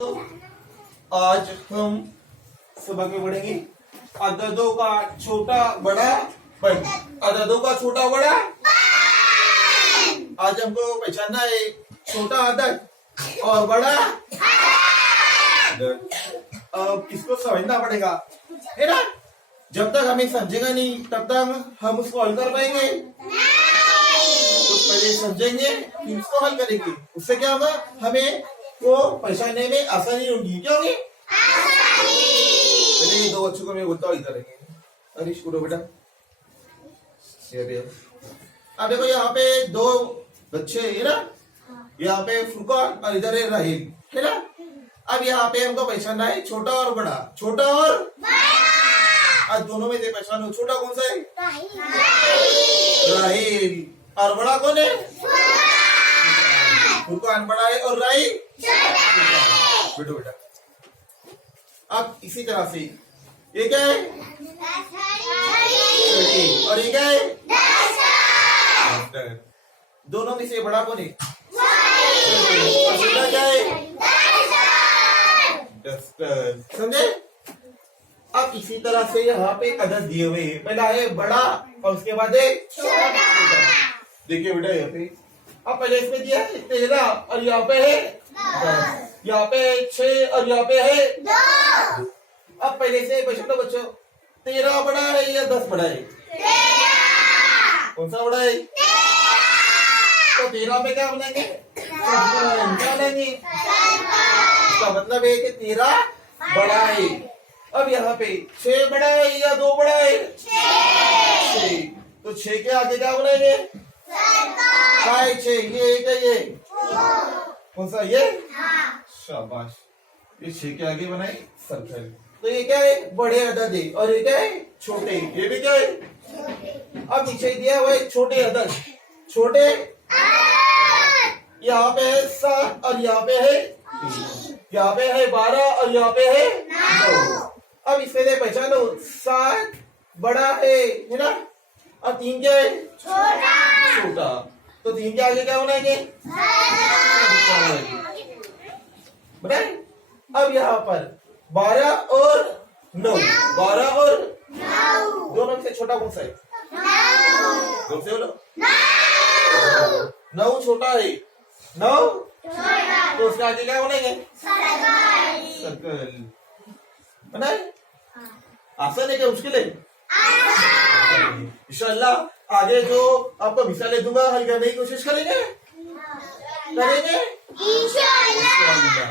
तो आज हम सबक में पढ़ेंगे अददों का छोटा बड़ा बन। अददों का छोटा बड़ा आज हमको पहचानना है छोटा अदद और बड़ा अब इसको समझना पड़ेगा, है ना। जब तक हमें समझेगा नहीं तब तक हम उसको हल कर पाएंगे। तो पहले समझेंगे फिर उसको हल करेंगे, उससे क्या होगा, हमें वो पहचानने में आसानी होगी। क्या होगी? पहले ये दो बच्चों को मैं बोलता हूँ इधर रहेंगे। अरिश उठो बेटा। अब देखो यहाँ पे दो बच्चे है ना, यहाँ पे फुरकान और इधर है राहिल, है ना। अब यहाँ पे हमको पहचानना है छोटा और बड़ा। छोटा और आज दोनों में से पहचानो, छोटा कौन सा है? राहिल। और बड़ा कौन है? फुरकान बड़ा है और राहिल बेटो बेटा। अब इसी तरह से ये क्या है? और ये क्या है? दोनों में से बड़ा कौन है? और छोटा क्या है? डस्टर। समझे? अब इसी तरह से यहाँ पे अदद दिए हुए हैं, पहला है बड़ा और उसके बाद है छोटा। देखिए बेटा यहाँ पे अब पहले इसमें दिया है 13 और यहाँ पे है 10, यहाँ पे 6 और यहाँ पे है 2। अब पहले से पहचानो बच्चों, 13 बड़ा है या 10 बड़ा है? कौन सा बड़ा है? तो 13 पे क्या बनाएंगे? क्या बनाएंगे? इसका मतलब है कि 13 बड़ा है। अब यहाँ पे 6 बड़ा है या 2 बड़ा है? 6। तो 6 के आगे क्या बनाएंगे? 6। ये कौन सा? ये शाबाश, ये 6 के आगे बनाए सर्कल। तो ये क्या है? बड़े अदद है। और ये क्या है? छोटे। ये भी क्या है? अब नीचे दिया हुआ है छोटे अदद। छोटे यहाँ पे है 7 और यहाँ पे है 3, यहाँ पे है 12 और यहाँ पे है 9। अब इसमें से पहचानो 7 बड़ा है ना, और 3 क्या है? छोटा। तो 3 के आगे क्या बनाएंगे? बताए। अब यहाँ पर 12 और 9, 12 और 9 दोनों में से छोटा कौन सा है? 9 से बोलो। 9 छोटा है। 9 तो उसके आगे क्या बनाएंगे? सर्कल। बनाए। आसान है क्या मुश्किल है? इंशाअल्लाह आगे जो आपको मिसालें दूंगा हल करने की कोशिश करेंगे इंशाअल्लाह।